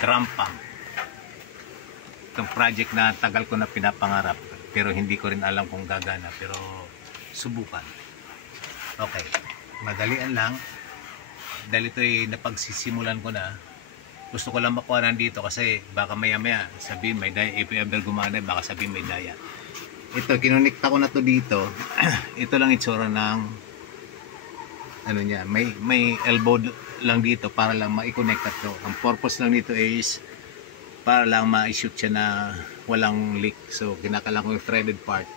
drum pump. Itong project na tagal ko na pinapangarap pero hindi ko rin alam kung gagana, pero subukan. Okay, madalian lang dahil ito'y napagsisimulan ko na. Gusto ko lang makuha nandito kasi baka maya maya sabihin may daya, if ever gumana baka sabihin may daya. Ito, kinunikta ko na to dito. Ito lang itsura ng ano niya, may elbow lang dito para lang ma-connect to. Ang purpose lang nito is para lang ma-shoot siya na walang leak. So kinakalang ko yung threaded part.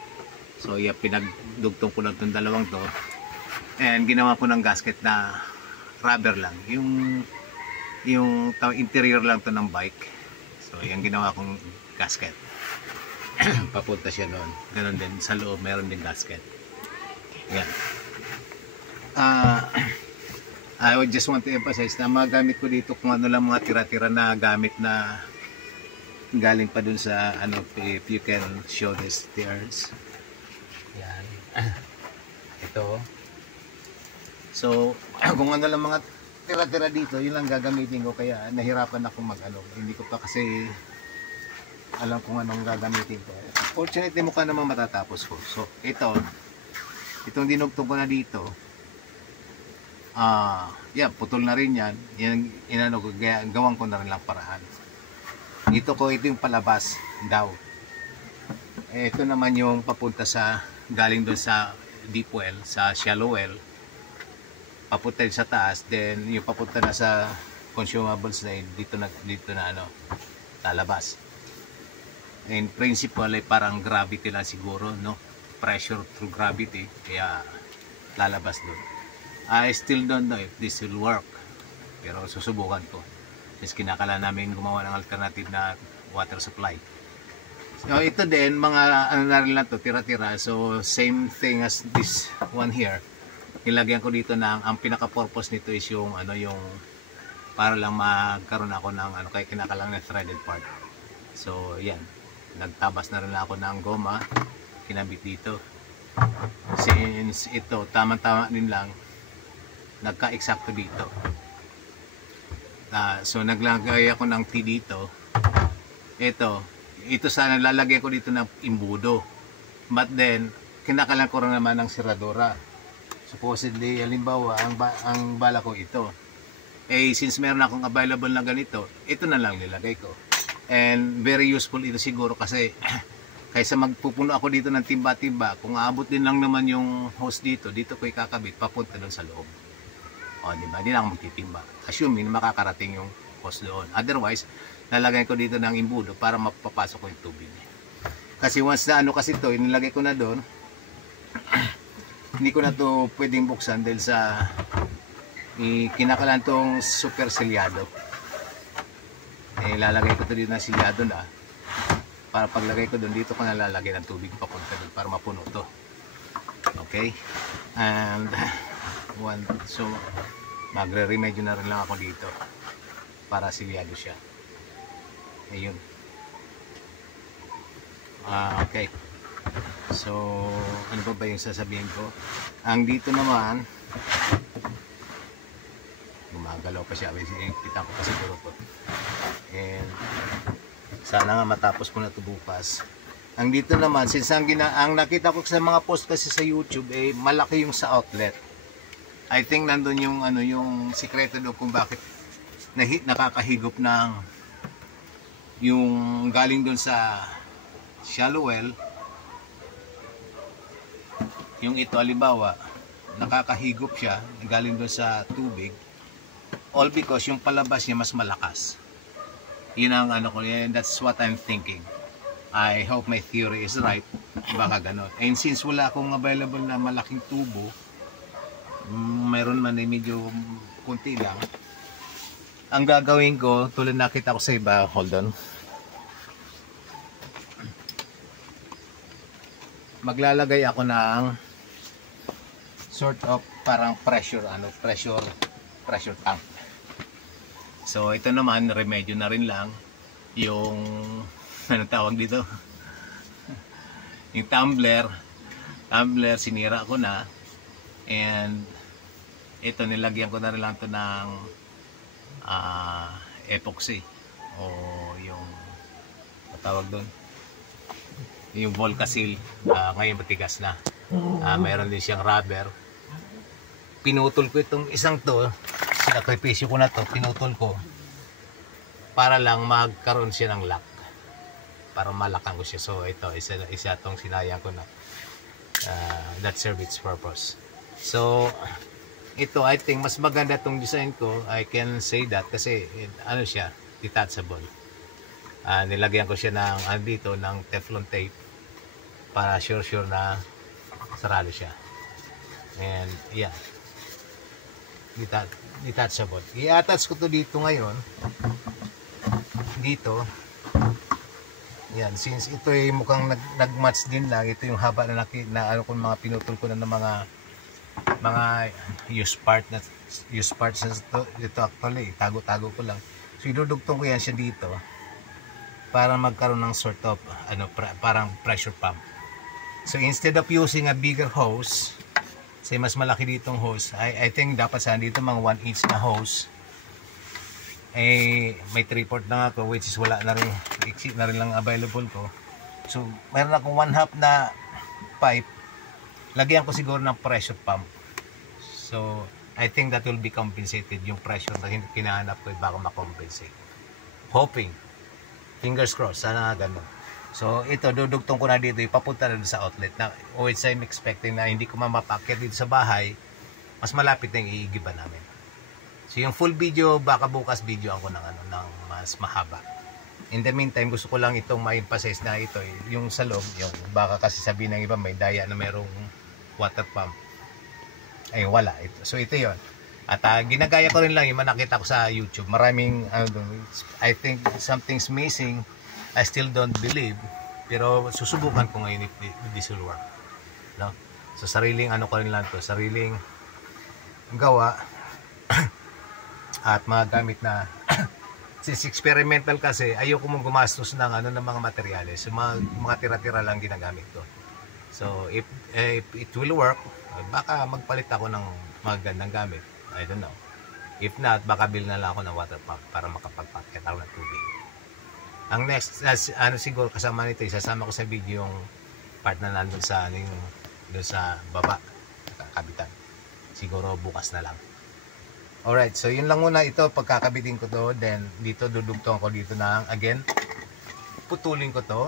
So yeah, pinagdugtong ko lang itong dalawang to. And ginawa ko ng gasket na rubber lang. Yung interior lang to ng bike. So yan ginawa kong gasket. Papunta siya doon. Ganon din sa loob, meron din gasket. Yan. I would just want to emphasize na magamit ko dito kung ano lang mga tira-tira na gamit na galing pa dun sa ano, if you can show this stairs. Yan. Ito. So, kung ano lang mga tira-tira dito, yun lang gagamitin ko, kaya nahirapan ako mag-ano. Hindi ko pa kasi alam kung anong gagamitin ko. Fortunately, mukha namang matatapos ko. So, itong dinugtong ko na dito, yeah, putol na rin yan. Inano ko, gawang ko na rin lang paraan. Ito yung palabas daw. Ito naman yung papunta sa, galing doon sa deep well, sa shallow well. Papunta sa taas, then yung papunta na sa consumables na dito na ano, lalabas. In principle ay parang gravity lang siguro, no? Pressure through gravity, kaya lalabas doon. I still don't know if this will work, pero susubukan ko. Kasi kinakala namin gumawa ng alternative na water supply. So ito din, mga ano na rin lang to, tira-tira. So same thing as this one here. Nilagyan ko dito ng, ang pinaka-purpose nito is yung ano, yung para lang magkaroon ako ng ano, kaya kinakalang na threaded part. So yan, nagtabas na rin ako ng goma, kinabit dito. Since ito, tama-tama din lang, nagka-eksakto dito. So naglagay ako ng T dito. Ito sana lalagyan ko dito ng imbudo. But then, kinakalang ko rin naman ng siradura. Supposedly, halimbawa, ang bala ko ito. Since meron akong available na ganito, ito na lang nilagay ko. And very useful ito siguro kasi kaysa magpupuno ako dito ng timba-timba, kung aabot din lang naman yung hose dito ko ikakabit, papunta doon sa loob. O, diba? Hindi na ako magtitimba. Assuming makakarating yung hose doon. Otherwise, lalagay ko dito ng imbudo para mapapasok ko yung tubig. Kasi once na ano kasi ito, inilagay ko na doon, hindi ko na to pwedeng buksan dahil sa kinakalan tong super selyado. Lalagay ko to dito na selyado na para paglagay ko doon, dito ko na lalagay ng tubig papunta doon para mapuno to. Okay? And so magre-remedyo na rin lang ako dito para selyado siya. Ayun. Okay. So ano ba yung sasabihin ko? Ang dito naman, gumagalaw pa siya, kita ko pa siguro po. And sana nga matapos ko na ito bukas. Ang dito naman, since ang nakita ko sa mga post kasi sa YouTube, malaki yung sa outlet. I think nandun yung ano, yung sikreto doon kung bakit nakakahigop ng yung galing doon sa shallow well. Yung ito, halimbawa, nakakahigop siya galing doon sa tubig, all because yung palabas niya mas malakas. Yun ang ano ko, that's what I'm thinking. I hope my theory is right. Baka ganon. And since wala akong available na malaking tubo, mayroon man medyo kunti lang, ang gagawin ko, tulad nakita ko sa iba, hold on, maglalagay ako ng sort of parang pressure tank. So ito naman, remedyo na rin lang yung anong tawag dito, yung tumbler sinira ko na, and ito nilagyan ko na rin lang to ng epoxy o yung matawag doon, yung Volcasil, ngayon matigas na. Mayroon din siyang rubber. Pinutol ko itong isang to, sinakripisyo ko na to, pinutol ko para lang magkaroon siya ng lock, para malakan ko siya. So ito, isa tong sinayang ko na that serve its purpose. So ito, I think mas maganda tong design ko. I can say that kasi ano siya, detachable. Nilagyan ko siya ng dito ng Teflon tape para sure na sarado siya. And yeah, detachable. I-attach ko to dito ngayon. Dito. Yan, since ito ay mukhang nag-match din lang, ito yung haba na ano kung mga pinutol ko na ng mga used parts na ito actually, tago-tago ko lang. So idudugtong ko yan siya dito para magkaroon ng sort of parang pressure pump. So instead of using a bigger hose, say mas malaki ditong hose, I think dapat sana dito mga 1 inch na hose. May 3/4 lang ako, which is wala na rin, exit na rin lang available ko. So mayroon akong 1/2 na pipe, lagyan ko siguro ng pressure pump. So I think that will be compensated, yung pressure na kinahanap ko baka makompensate. Hoping, fingers crossed, sana gano'n. So ito, dudugtong ko na dito, ipapunta na sa outlet na, which I'm expecting na hindi ko mapakit dito sa bahay, mas malapit na yung iigiba namin. So yung full video, baka bukas video ako ng mas mahaba. In the meantime, gusto ko lang itong ma-emphasize na ito, yung sa loob, yung baka kasi sabihin ng iba may daya na merong water pump. Ay wala ito. So ito 'yon. At ginagaya ko rin lang yung nakita ko sa YouTube. Maraming I think something's missing. I still don't believe. Pero susubukan ko ngayon if this will work. No? So sariling ko rin lang to, sariling gawa at mga gamit na since experimental kasi, ayoko mong gumastos ng ng mga materyales. So, mga tira-tira lang ginagamit ko. So if it will work, baka magpalit ako ng magandang gamit. I don't know. If not, baka bil na lang ako ng water pump para makapagpaket ako ng tubig. Ang next, siguro kasama nito, isasama ko sa video yung part na nandun sa doon sa baba, kabitan. Siguro bukas na lang. Alright, so yun lang muna ito, pagkakabitin ko to, then dito dudugtong ko dito na, again, putulin ko to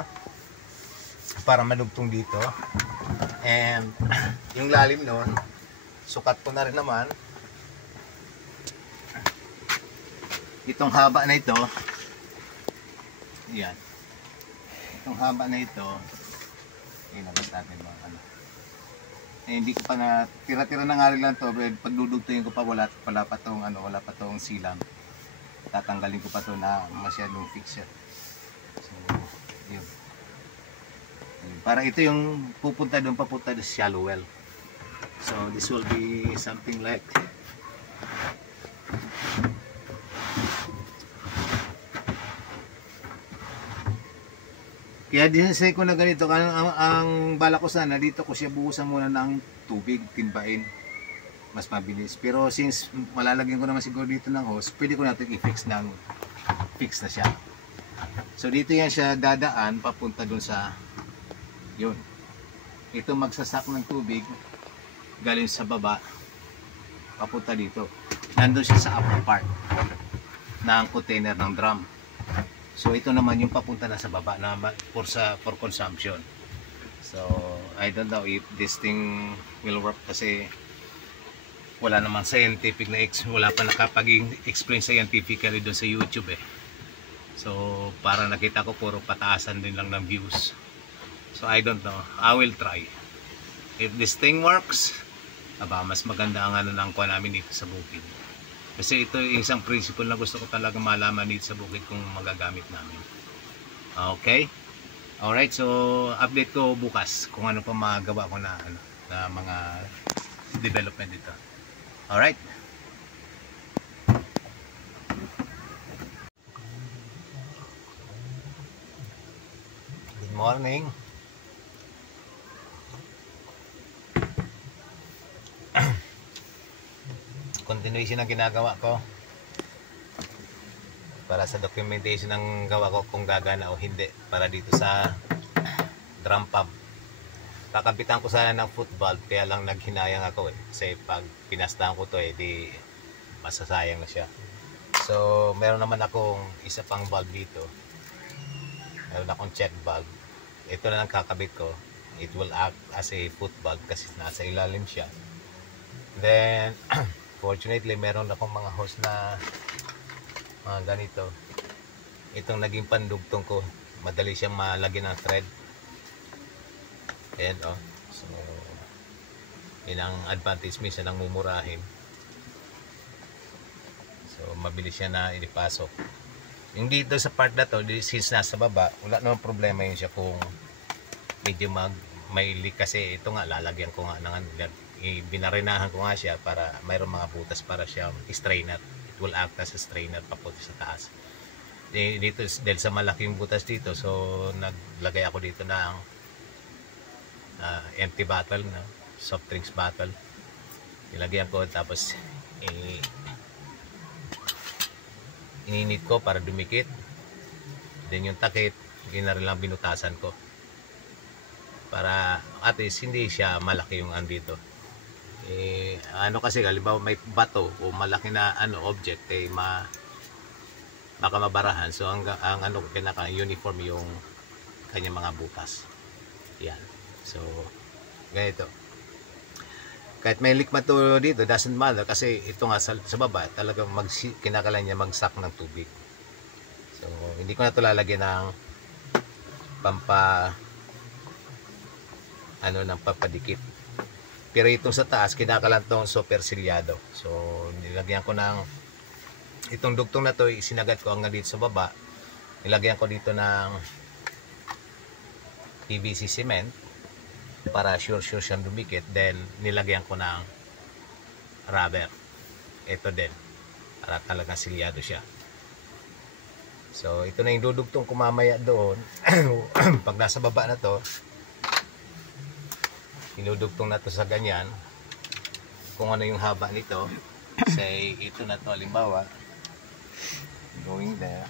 para madugtong dito. And yung lalim nun, sukat ko na rin naman. Itong haba na ito, yan. Itong haba na ito, ilabas natin mga hindi ko pa na, tira-tira na nga rin lang to, pagdudugtuin ko pa, wala pa tong silang. Tatanggalin ko pa to na masyadong fix siya. So, yun. Para ito yung papunta sa shallow well. So this will be something like kaya dinisay ko na ganito. Ang bala ko sana dito ko siya buhusan muna ng tubig, timbain, mas mabilis. Pero since malalagyan ko naman siguro dito ng hose, pwede ko natin i-fix na siya. So dito yan siya dadaan papunta dun sa yun. Ito magsasak ng tubig galing sa baba papunta dito. Nandun siya sa upper part ng container ng drum. So ito naman yung papunta na sa baba na for consumption. So I don't know if this thing will work kasi wala naman scientific na wala pa nakapag-explain scientifically doon sa YouTube eh. So para nakita ko puro pataasan din lang ng views. So I don't know. I will try. If this thing works, mas maganda ang ng kuha namin dito sa bukid. Kasi ito yung isang principle na gusto ko talaga malaman dito sa bukid kung magagamit namin. Okay? Alright, so update ko bukas kung ano pa magawa ko na mga development dito. Alright? Good morning. Continuation ang ginagawa ko. para sa documentation ng gawa ko kung gagana o hindi para dito sa drum pump. Kakabitan ko sana ng foot valve kaya lang naghinayang ako kasi pag pinastahan ko to di masasayang na siya. So meron naman akong isa pang valve dito, meron akong check valve. Ito na lang kakabit ko. It will act as a foot valve kasi nasa ilalim siya. Then fortunately meron akong mga hose na mga ganito. Itong naging pandugtong ko, madali siyang malagyan ng thread. Ayan so yun ang advantage, minsan ang mumurahin. So mabilis siya na inipasok. Yung dito sa part na to, since nasa baba, wala namang problema yun siya kung medyo may leak kasi ito nga lalagyan ko nga ng binarinahan ko nga siya para mayroong mga butas para siya strainer. It will act as a strainer papunta sa taas. Dito dahil sa malaking butas dito, so naglagay ako dito ng empty bottle na soft drinks bottle. Nilagyan ko tapos ininit ko para dumikit. Then yung takip, yun na rin lang binutasan ko para at least hindi siya malaki yung andito. Ano kasi halimbawa may bato o malaki na object baka mabarahan. So ang pinaka uniform yung kanyang mga butas. Yan. So ganito. Kahit may leak man to dito, doesn't matter kasi ito nga sa baba talagang kinakailangan niya magsak ng tubig. So hindi ko na ito lalagyan ng ng papadikit. Pero itong sa taas kinakalan tong super silyado. So nilagyan ko ng itong dugtong na to, isinagat ko hanggang dito sa baba. Nilagyan ko dito ng PVC cement para sure siyang dumikit. Then nilagyan ko ng rubber. Ito din para talagang silyado siya. So ito na yung dudugtong ko mamaya doon. Pag nasa baba na to, inudugtong na to sa ganyan. Kung ano yung haba nito, say ito na to halimbawa, going there,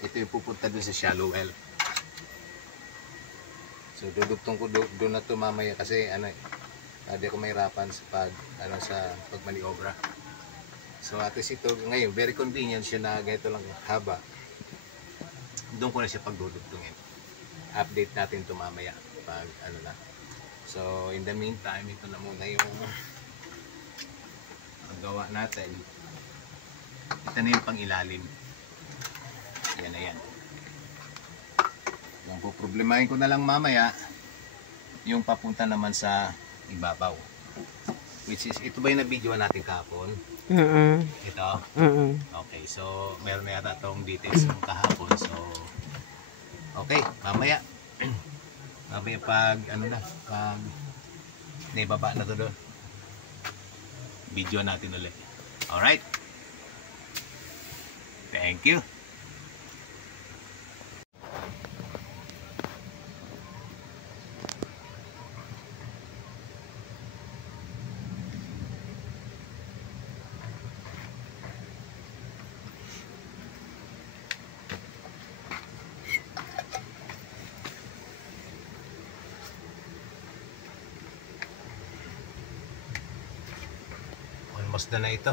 ito yung pupunta doon sa shallow well. So dudugtong ko doon na to mamaya kasi hindi ako mahirapan sa pagmaniobra. So at least ito ngayon very convenient siya na ganito lang haba. Doon ko na siya pagdudugtungin. Update natin ito mamaya pag na. So in the meantime, ito na muna yung gawa natin. Ito na yung pang-ilalim. Yan na yan. Yung poproblemahin ko na lang mamaya yung papunta naman sa ibabaw. Which is, ito ba yung na-video natin kahapon? Ito? Okay, so meron na yata itong details ng kahapon. So, okay, mamaya. Mamaya pag pag naibaba na to doon, video natin ulit. Alright, thank you. Almost na ito.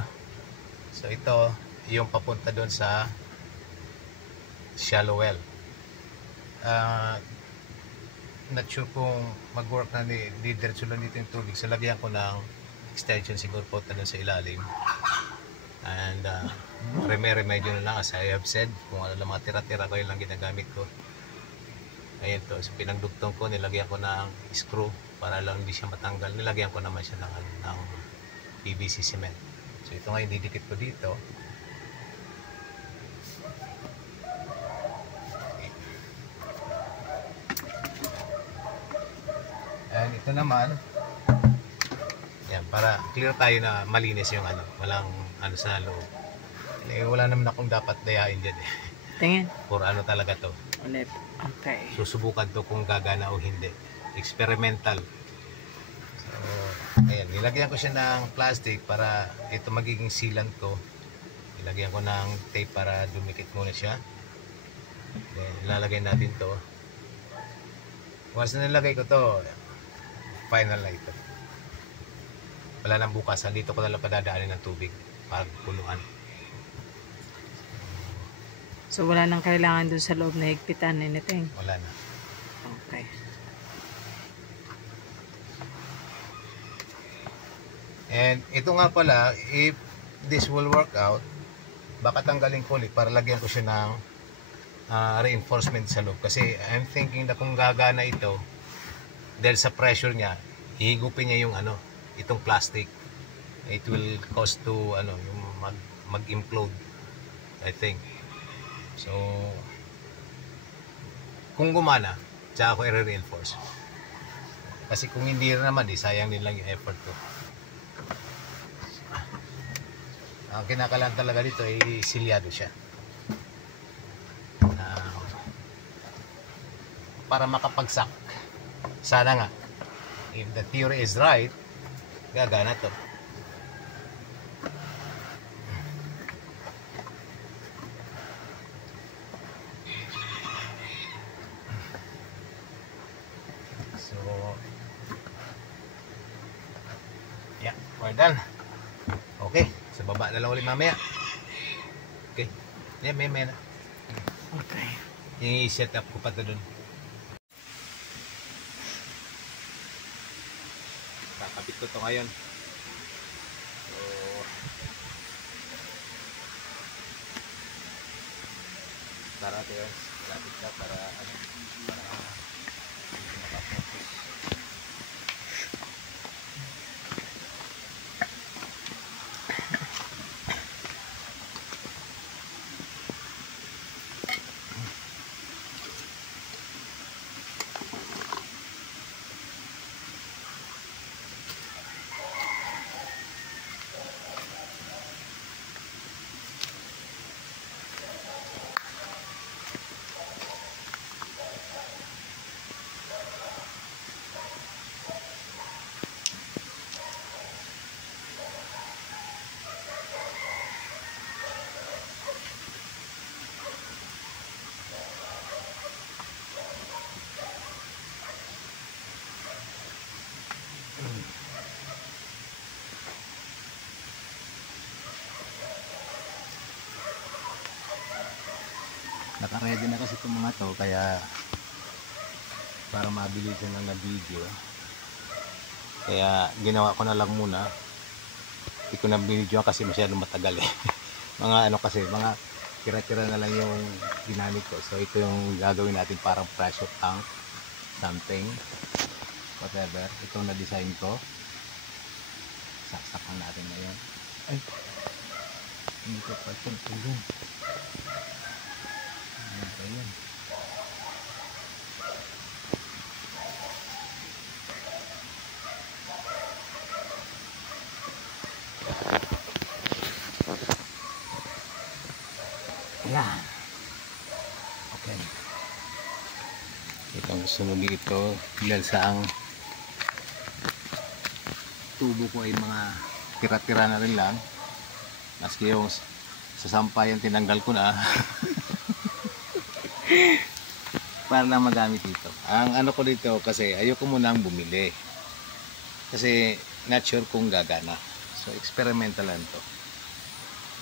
So ito yung papunta doon sa shallow well. Not sure kung mag-work na diretso lang dito yung tubig. So lagyan ko ng extension siguro po doon sa ilalim. And remedyo na lang as I have said. Kung ano lang mga tira-tira ko, yun lang ginagamit ko. Ayun to. So pinagdugtong ko, nilagyan ko ng screw para lang hindi siya matanggal. Nilagyan ko naman siya ng PVC cement. So ito nga didikit ko dito. And ito naman, yan, para clear tayo na malinis yung walang sa loob. Wala naman akong dapat dayain dyan eh. Tingin. For talaga to. Ulit. Okay. Susubukan to kung gagana o hindi. Experimental. Ayan, nilagyan ko siya ng plastic para ito magiging sealant ko. Ilagyan ko ng tape para dumikit muna siya. Then lalagay natin to. Once na nilagay ko to, final na ito. Wala nang bukasan. Dito ko na lang padadaanin ng tubig pag puluan. So wala nang kailangan dun sa loob na higpitan, anything? Wala na. Okay. And ito nga pala, if this will work out, baka tanggalin ko ulit para lagyan ko siya ng reinforcement sa loob. Kasi I'm thinking na kung gagana ito, dahil sa pressure niya, hihigupin niya yung itong plastic. It will cause to yung mag-implode, I think. So kung gumana, tsaka ako i-reinforce. Kasi kung hindi rin naman, sayang din lang yung effort ko. Ang kinakailangan talaga dito ay silyado siya. Para makapagsak. Sana nga, if the theory is right, gagana to. So, yeah, we're done. Okay, sa baba na lang ulit mamaya. Okay, yeah, may na. Okay. I-set up ko pa to dun. Kakabit ko to ngayon. So, para guys, lapit ka para makapokus. Naka-ready na kasi itong mga to, kaya para mabilisan lang na video, kaya ginawa ko na lang muna. Hindi ko na video kasi masyadong matagal mga kasi mga tira-tira na lang yung ginamit ko. So ito yung gagawin natin, parang pressure tank something, whatever. Itong na-design ko, saksakan natin ngayon. Ay, hindi ko pa ito yun. Ano ba yun? Ayan. Okay. Itong sunod ito, dahil sa ang tubo ko ay mga tira-tira na rin lang. Maski yung sasampayan tinanggal ko na. Para na magamit dito. Ang ko dito kasi ayoko munang bumili. Kasi not sure kung gagana. So experimental lang to.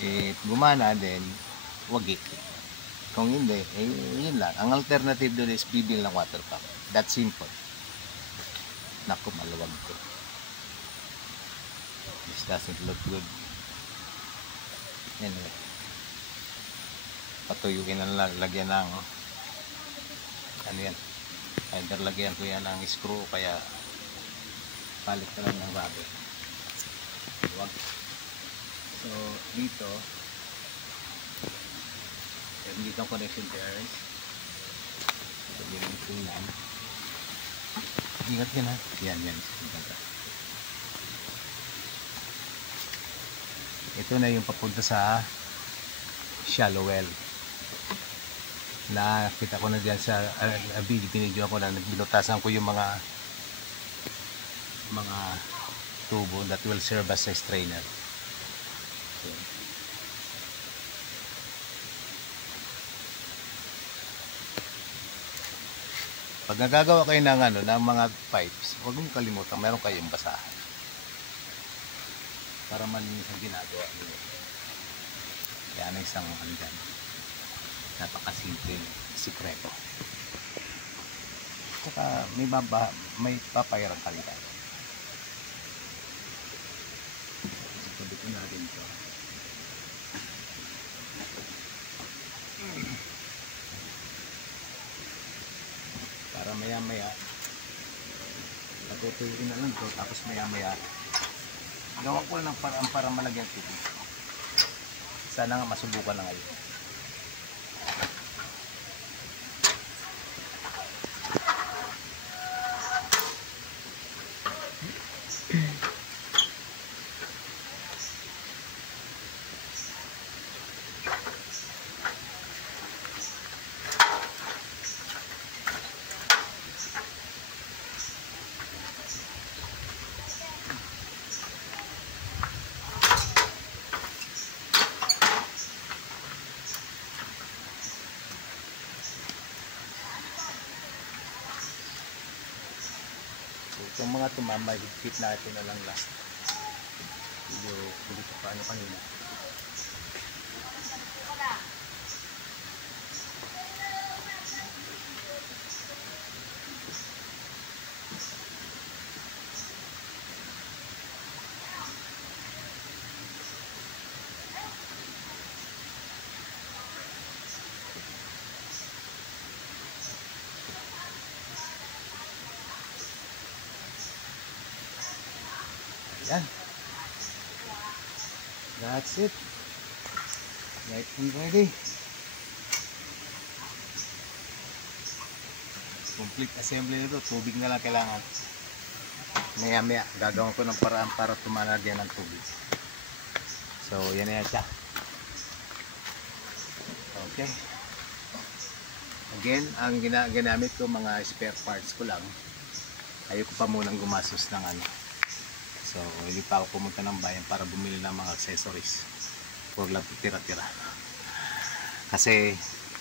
If gumana then wagi. Kung hindi, yun lang. Ang alternative doon is bibil ng water pump. That's simple. Naku, maluwag to. This doesn't look good. Anyway. Patuyuin na lagyan ng ano yan. Either lagyan ko yan ng screw kaya palit ka lang ng rubber. Luwag. So, dito dito ang connection pairs. So, yun ang tingnan. Ingat yun ha. Yan. Ito na yung papunta sa shallow well. Nakita ko na dyan sa binidyo ako na nagbilutasan ko yung mga tubo that will serve as a strainer. So, Pag nagagawa kayo ng, ng mga pipes, huwag mong kalimutan, meron kayong basahan. Para malinis ang ginagawa niyo. Yan ang isang dyan. Napakasimpleng sikreto. Saka may papayarang kalidad. Tubitin natin ito. Para maya-maya patutuyin na lang ito, tapos maya-maya gawa ko ng paraan para malagyan tubig. Sana nga masubukan na ngayon. Itong mga tumama, higpit natin na lang last. Medyo ulit pa paano kanina. Ayan. That's it. Right and ready. Complete assembly nito. Tubig na lang kailangan. Maya-maya gagawin ko ng paraan para tumalagyan ng tubig. So yan na yan siya. Okay. Again, ang ginamit ko mga spare parts ko lang. Ayoko pa munang gumastos ng So, hindi pa ako pumunta ng bayan para bumili ng mga accessories. Huwag lang tira-tira. Kasi,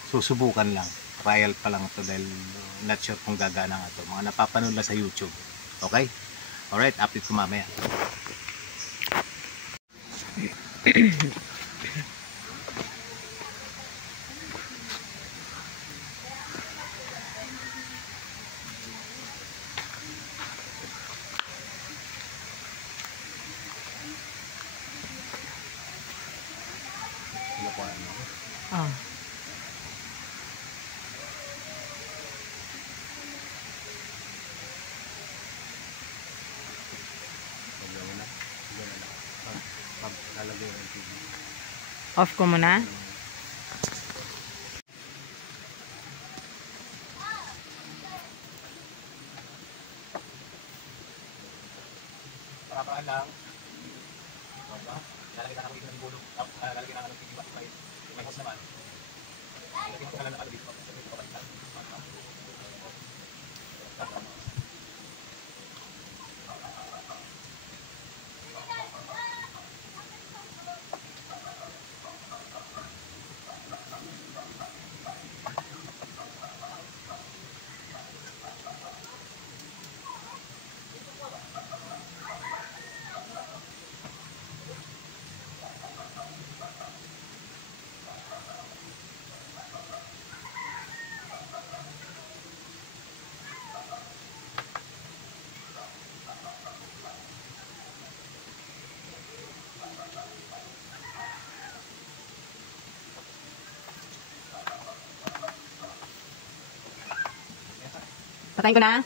susubukan lang. Trial pa lang ito dahil not sure kung gagana nga ito. Mga napapanood lang sa YouTube. Okay? Alright, update ko mamaya. Ah. Off ko muna. Parapaan lang. Lalagyan na kami ng bulog. Lalagyan na kami ng iba. May hose naman. Lalagyan ko na lang nakalabit ko. Patayin ko na.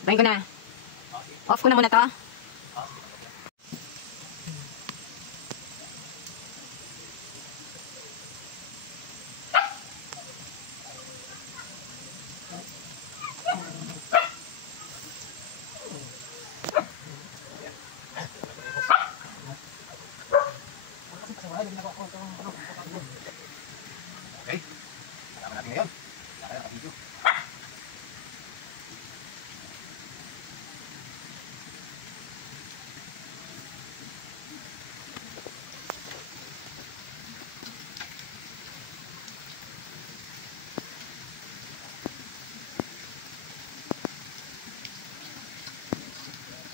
Patayin ko na. Off ko na muna to. Okay? Kailangan natin ngayon. Kailangan nakabidyo.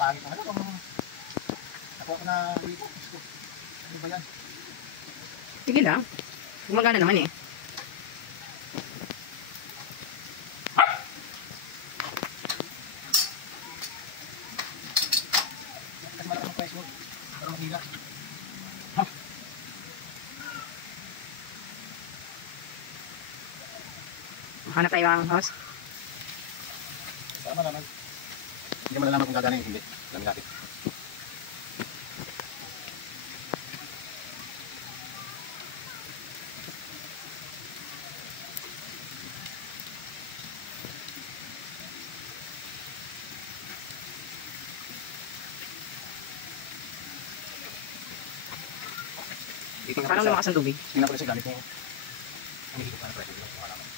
pangit na ano. Ako na dito. Ano ba yan? Sige lang. Gumagana naman eh. Kasi malaki ng price mo. Parang hila. Hanap tayo ang house. Tama naman. Hindi mo malalaman kung gagana yung hindi. Alam natin. Paano lumakas ang tubig? Tingnan ko na siya gamit mo. Ang higit pa na pressure. Hindi ko malaman.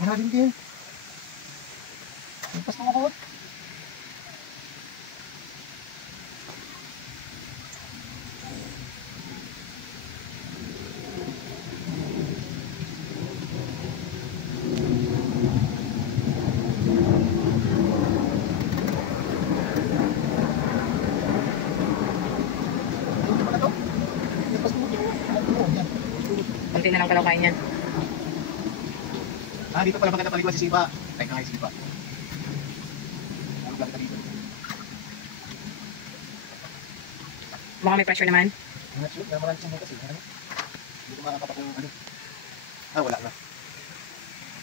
Wala din. Lampas mo ako. Kunti na lang pala kain yan. Ah, dito pala maganda paliguan si Sipa. Teka nga si Sipa. Ano ba dito? Baka may pressure naman. Ang not sure, marami siyang butas eh. Ano? Hindi ko makakapak yung ano. Ah, wala na.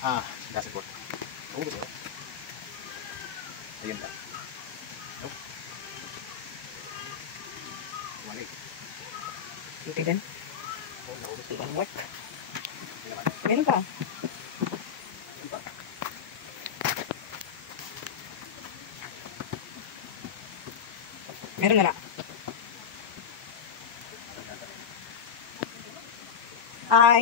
Ah, gas report. Oo, gusto ko. Ayun ba? Nope. Wala eh. Kunti din. Oo, naubos ko. Ibang work. Hindi naman. Meron pa. Hindi pa. Meron na lang. Hi.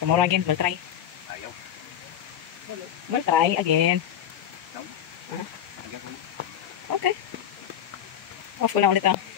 Tomorrow again, we'll try. Ayaw. We'll try again. Down. Huh? Again, Okay. Off ko lang ulit ah.